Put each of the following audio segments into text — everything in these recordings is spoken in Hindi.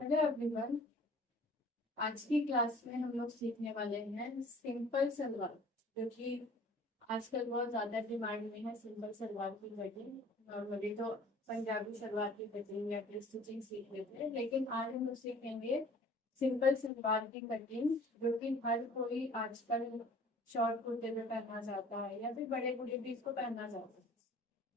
Hello everyone. आज की क्लास में हम लोग सीखने वाले हैं सिंपल सलवार, जो कि आजकल बहुत ज़्यादा डिमांड में है। सिंपल सलवार की कटिंग नॉर्मली तो पंजाबी सलवार की कटिंग या फिर स्टिचिंग सीख लेते हैं, लेकिन आज हम लोग सीखेंगे सिंपल सलवार की कटिंग, जो कि हर कोई आजकल शॉर्ट कुर्ते में पहनना चाहता है या फिर बड़े बूढ़े भी इसको पहनना चाहते हैं।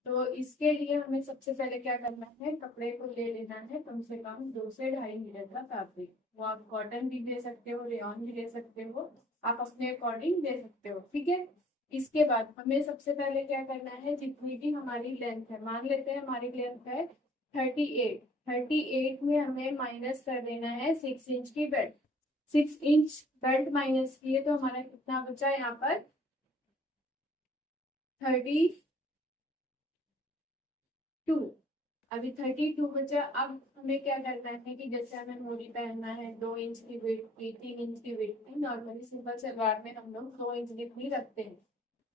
तो इसके लिए हमें सबसे पहले क्या करना है, कपड़े को ले लेना है कम से कम 2 से 2.5 मीटर का फैब्रिक। वो आप कॉटन भी ले सकते हो, रेयॉन भी ले सकते हो, आप अपने अकॉर्डिंग ले सकते हो, ठीक है। इसके बाद हमें सबसे पहले क्या करना है, जितनी भी हमारी लेंथ है, मान लेते हैं हमारी लेंथ है 38। 38 में हमें माइनस कर देना है 6 इंच की बेल्ट। 6 इंच बेल्ट माइनस किए तो हमारा कितना बचा यहाँ पर, 32। अभी 32 बचा। अब हमें क्या करना है कि जैसे हमें मोड़ी पहनना है 2 इंच की विड्थ की, 3 इंच की विड्थ की, नॉर्मली सिंपल सलवार में हम लोग 2 इंच जितनी रखते हैं।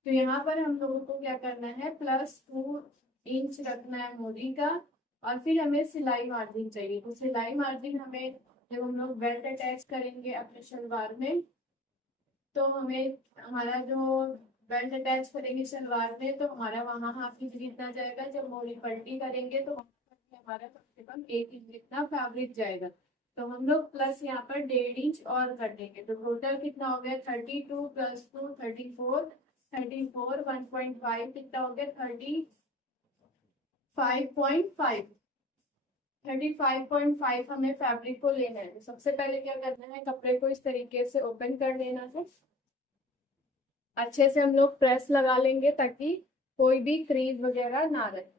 तो यहाँ पर हम लोगों को क्या करना है, +2 इंच रखना है मोड़ी का। और फिर हमें सिलाई मार्जिन चाहिए, तो सिलाई मार्जिन हमें जब हम लोग बेल्ट अटैच करेंगे अपने सलवार में, तो हमें हमारा जो बेल्ट अटैच करेंगे सलवार में, तो हमारा वहाँ हाफ इंच जितना जाएगा। जब मोड़ी पलटी करेंगे तो वहाँ पर हमारा कम से कम 1 इंच जितना फैब्रिक जाएगा। तो हम लोग प्लस यहाँ पर 1.5 इंच और कर देंगे, तो टोटल कितना हो गया, 32 + 2 34। 34 1.5 कितना हो गया, 35.5। 35.5 हमें फैब्रिक को लेना है। तो सबसे पहले क्या करना है, कपड़े को इस तरीके से ओपन कर लेना है। अच्छे से हम लोग प्रेस लगा लेंगे ताकि कोई भी क्रीज वगैरह ना रहे।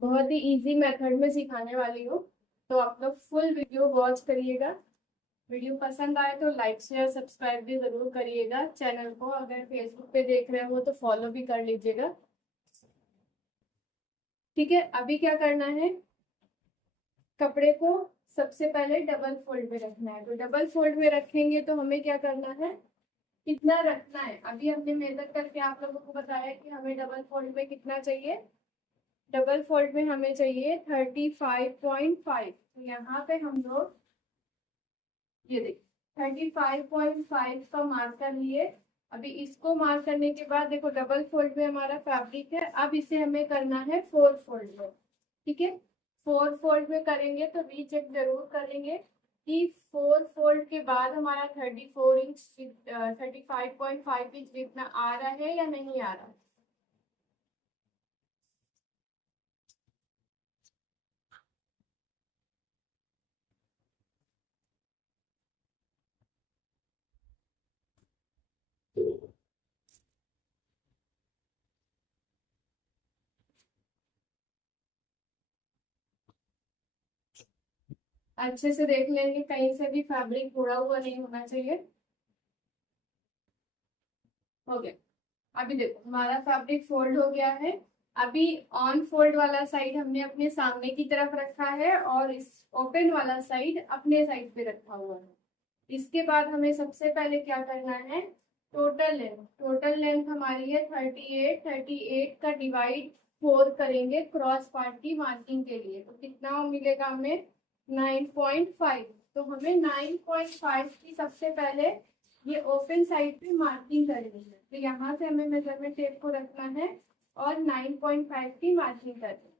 बहुत ही इजी मेथड में सिखाने वाली हूँ, तो आप लोग फुल वीडियो वॉच करिएगा। वीडियो पसंद आए तो लाइक शेयर सब्सक्राइब भी जरूर करिएगा। चैनल को अगर फेसबुक पे देख रहे हो तो फॉलो भी कर लीजिएगा, ठीक है। अभी क्या करना है, कपड़े को सबसे पहले डबल फोल्ड में रखना है। तो डबल फोल्ड में रखेंगे तो हमें क्या करना है, कितना रखना है, अभी हमने मेजर करके आप लोगों को बताया कि हमें डबल फोल्ड में कितना चाहिए। डबल फोल्ड में हमें चाहिए 35.5। तो यहाँ पे हम लोग ये देखिए 35.5 का मार्क कर लिए। अभी इसको मार्क करने के बाद देखो डबल फोल्ड में हमारा फैब्रिक है। अब इसे हमें करना है 4 फोल्ड में, ठीक है। 4 फोल्ड में करेंगे तो रीचेक जरूर करेंगे कि 4 फोल्ड के बाद हमारा 34 इंच 35.5 इंच जितना आ रहा है या नहीं आ रहा। अच्छे से देख लेंगे, कहीं से भी फैब्रिक उड़ा हुआ नहीं होना चाहिए। हो गया। अभी देखो हमारा फैब्रिक फोल्ड हो गया है। अभी ऑन फोल्ड वाला साइड हमने अपने सामने की तरफ रखा है और इस ओपन वाला साइड अपने साइड पे रखा हुआ है। इसके बाद हमें सबसे पहले क्या करना है, टोटल लेंथ। टोटल लेंथ हमारी है 38। 38 का डिवाइड 4 करेंगे क्रॉस पार्ट की मार्किंग के लिए, तो कितना मिलेगा हमें, 9.5। तो हमें 9.5 की सबसे पहले ये ओपन साइड पे मार्किंग करनी है। तो यहाँ से हमें मेजरमेंट टेप को रखना है और 9.5 की मार्किंग करनी है।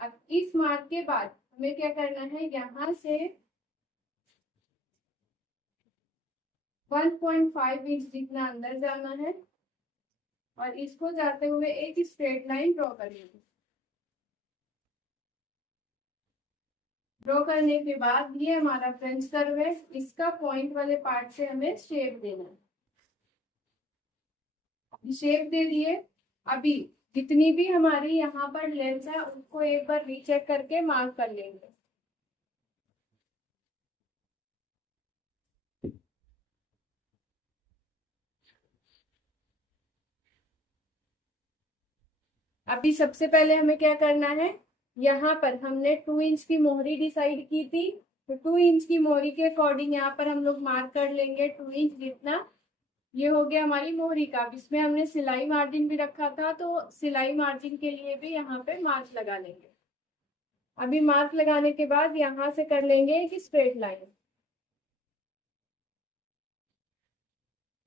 अब इस मार्क के बाद हमें क्या करना है, यहाँ से 1.5 इंच जितना अंदर जाना है और इसको जाते हुए एक स्ट्रेट लाइन ड्रॉ करेंगे। ड्रॉ करने के बाद ये हमारा फ्रेंच कर्व है, इसका पॉइंट वाले पार्ट से हमें शेप देना है। शेप दे दिए। अभी जितनी भी हमारी यहाँ पर लेंथ है उसको एक बार रीचेक करके मार्क कर लेंगे। अभी सबसे पहले हमें क्या करना है, यहाँ पर हमने 2 इंच की मोहरी डिसाइड की थी, तो 2 इंच की मोहरी के अकॉर्डिंग यहाँ पर हम लोग मार्क कर लेंगे 2 इंच जितना। ये हो गया हमारी मोहरी का। अब इसमें हमने सिलाई मार्जिन भी रखा था, तो सिलाई मार्जिन के लिए भी यहाँ पे मार्क लगा लेंगे। अभी मार्क लगाने के बाद यहाँ से कर लेंगे एक स्ट्रेट लाइन।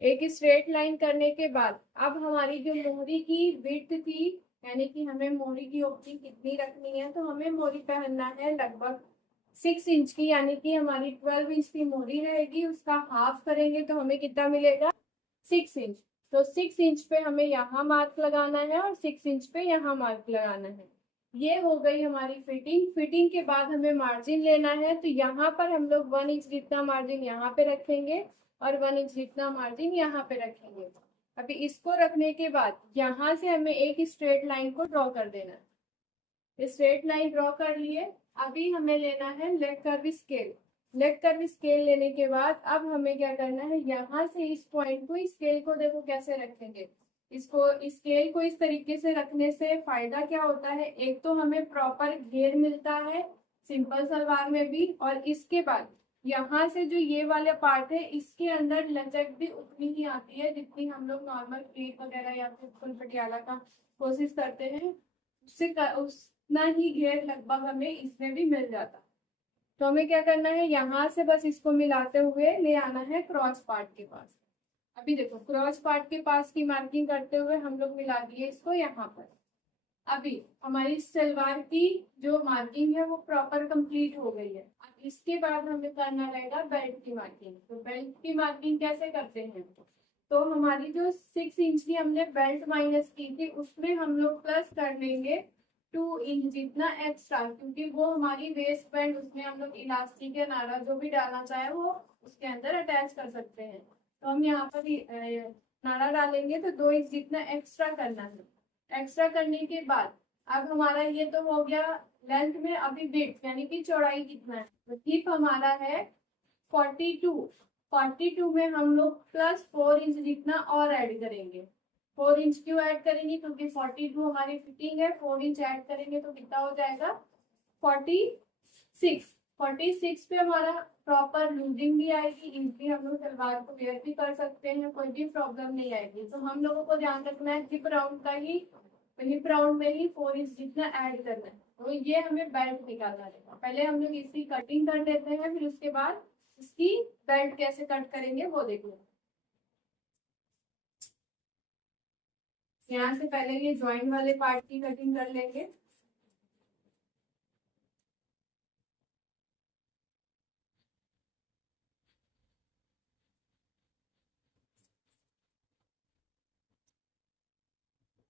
एक स्ट्रेट लाइन करने के बाद अब हमारी जो मोहरी की विड्थ थी, यानी कि हमें मोहरी की ओपनिंग कितनी रखनी है, तो हमें मोहरी पहनना है लगभग 6 इंच की, यानी कि हमारी 12 इंच की मोहरी रहेगी, उसका हाफ करेंगे तो हमें कितना मिलेगा, 6 इंच। तो 6 इंच पे हमें यहाँ मार्क लगाना है और 6 इंच पे यहाँ मार्क लगाना है। ये हो गई हमारी फिटिंग। फिटिंग के बाद हमें मार्जिन लेना है, तो यहाँ पर हम लोग 1 इंच जितना मार्जिन यहाँ पे रखेंगे और 1 इंच जितना मार्जिन यहाँ पे रखेंगे। अभी इसको रखने के बाद यहाँ से हमें एक स्ट्रेट लाइन को ड्रॉ कर देना है। स्ट्रेट लाइन ड्रॉ कर लिए। अभी हमें लेना है leg curve scale. Leg curve scale लेने के बाद अब हमें क्या करना है, यहाँ से इस पॉइंट को, स्केल को देखो कैसे रखेंगे, इसको स्केल को इस तरीके से रखने से फायदा क्या होता है, एक तो हमें प्रॉपर घेर मिलता है सिंपल सलवार में भी, और इसके बाद यहाँ से जो ये वाला पार्ट है इसके अंदर लचक भी उतनी ही आती है जितनी हम लोग नॉर्मल प्लीट वगैरह या फिर फुल पटियाला का कोशिश करते हैं, उससे उतना ही घेर लगभग हमें इसमें भी मिल जाता। तो हमें क्या करना है, यहाँ से बस इसको मिलाते हुए ले आना है क्रॉस पार्ट के पास। अभी देखो क्रॉस पार्ट के पास की मार्किंग करते हुए हम लोग मिला दिए इसको यहाँ पर। अभी हमारी सलवार की जो मार्किंग है वो प्रॉपर कंप्लीट हो गई है। अब इसके बाद हमें करना रहेगा बेल्ट की मार्किंग। तो बेल्ट की मार्किंग कैसे करते हैं, तो हमारी जो 6 इंच की हमने बेल्ट माइनस की थी उसमें हम लोग प्लस कर लेंगे 2 इंच जितना एक्स्ट्रा, क्योंकि वो हमारी वेस्ट बैंड, उसमें हम लोग इलास्टिक या नारा जो भी डालना चाहे वो उसके अंदर अटैच कर सकते हैं। तो हम यहाँ पर नारा डालेंगे तो 2 इंच जितना एक्स्ट्रा करना है। एक्स्ट्रा करने के बाद अब हमारा ये तो हो गया लेंथ में। अभी विड्थ यानी कि चौड़ाई कितना है, तो हिप हमारा है 42। 42 में हम लोग प्लस 4 इंच जितना और ऐड करेंगे। 4 इंच क्यों ऐड करेंगे, क्योंकि 42 हमारी फिटिंग है, 4 इंच ऐड करेंगे तो कितना हो जाएगा 46। 46 पे हमारा प्रॉपर लूजिंग भी आएगी, इजली हम लोग सलवार को वेयर भी कर सकते हैं, कोई भी प्रॉब्लम नहीं आएगी। तो हम लोगों को ध्यान रखना है हिप राउंड का ही, हिप राउंड में ही 4 इंच जितना ऐड करना है। तो ये हमें बेल्ट निकालना रहेगा। पहले हम लोग इसकी कटिंग कर लेते हैं, फिर उसके बाद इसकी बेल्ट कैसे कट करेंगे वो देखेंगे। यहाँ से पहले ये ज्वाइंट वाले पार्ट की कटिंग कर लेंगे।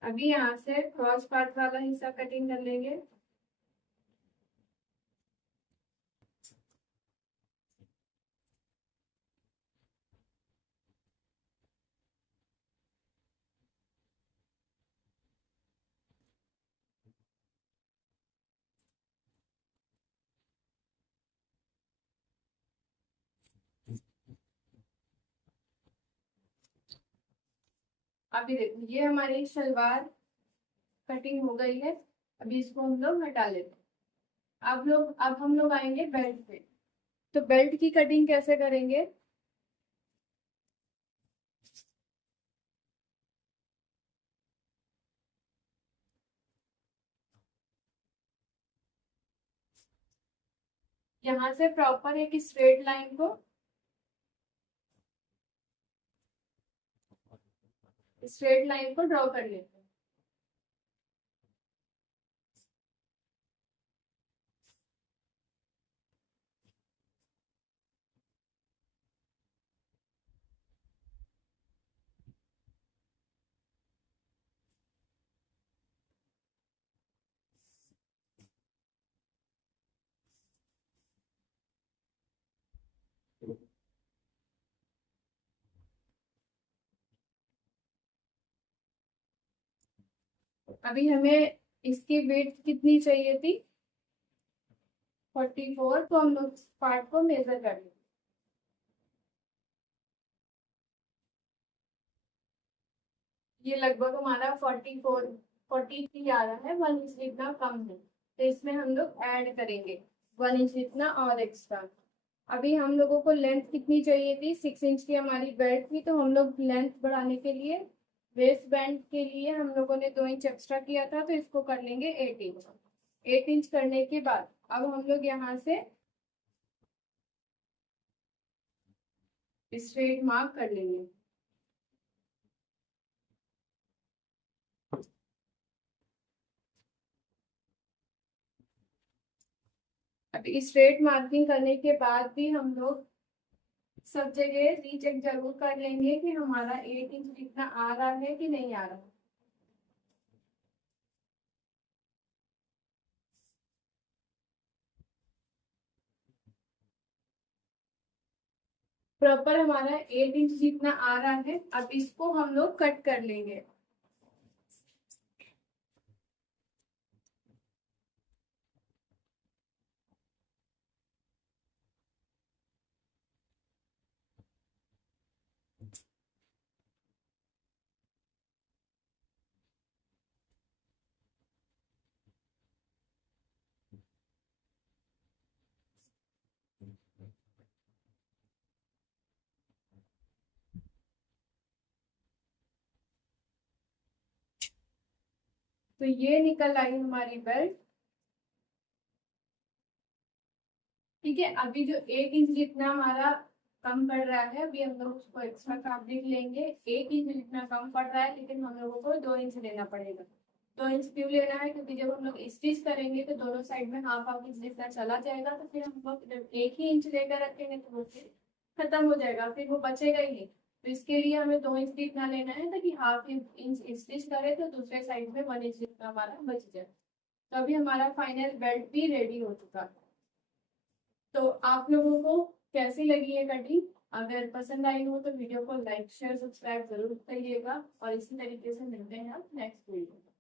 अभी यहाँ से क्रॉस पार्ट वाला हिस्सा कटिंग कर लेंगे। अभी देखो ये हमारी सलवार कटिंग हो गई है। अभी इसको हम लोग हटा लेते हैं। अब हम लोग आएंगे बेल्ट पे। तो बेल्ट की कटिंग कैसे करेंगे, यहाँ से प्रॉपर एक स्ट्रेट लाइन को, स्ट्रेट लाइन को ड्रॉ कर लेते हैं। अभी हमें इसकी वेट कितनी चाहिए थी, 44। तो हम लोग इस पार्ट को मेजर कर लेंगे। ये लगभग हमारा 44 43 आ रहा है, 1 इंच जितना कम है, तो इसमें हम लोग ऐड करेंगे 1 इंच जितना और एक्स्ट्रा। अभी हम लोगों को लेंथ कितनी चाहिए थी, 6 इंच की हमारी बेल्ट थी, तो हम लोग लेंथ बढ़ाने के लिए वेस्ट बैंड के लिए हम लोगों ने 2 इंच एक्स्ट्रा किया था, तो इसको कर लेंगे 8 इंच। 8 इंच करने के बाद अब हम लोग यहाँ से स्ट्रेट मार्क कर लेंगे। अब स्ट्रेट मार्किंग करने के बाद भी हम लोग सब जगह रीचेक जरूर कर लेंगे कि हमारा 8 इंच जितना आ रहा है कि नहीं आ रहा। प्रॉपर हमारा 8 इंच जितना आ रहा है। अब इसको हम लोग कट कर लेंगे। तो ये निकल आई हमारी बेल्ट। ठीक है, अभी जो 8 इंच जितना हमारा कम पड़ रहा है, अभी हम लोग उसको एक्स्ट्रा फैब्रिक लेंगे। 1 इंच जितना कम पड़ रहा है, लेकिन हम लोगों को 2 इंच लेना पड़ेगा। 2 इंच क्यों लेना है, क्योंकि जब हम लोग स्टिच करेंगे तो दोनों साइड में हाफ हाफ इंच जितना चला जाएगा, तो फिर हम लोग जब 1 ही इंच लेकर रखेंगे तो वो फिर खत्म हो जाएगा, फिर वो बचेगा ही नहीं। तो इसके लिए हमें 2 इंच जितना लेना है, ताकि हाफ इंच स्टिच करे तो दूसरे साइड में 1 इंच जितना हमारा बच जाए। तो अभी हमारा फाइनल बेल्ट भी रेडी हो चुका है। तो आप लोगों को कैसी लगी है कटिंग? अगर पसंद आई हो तो वीडियो को लाइक शेयर सब्सक्राइब जरूर करिएगा, और इसी तरीके से मिलते हैं आप नेक्स्ट वीडियो में।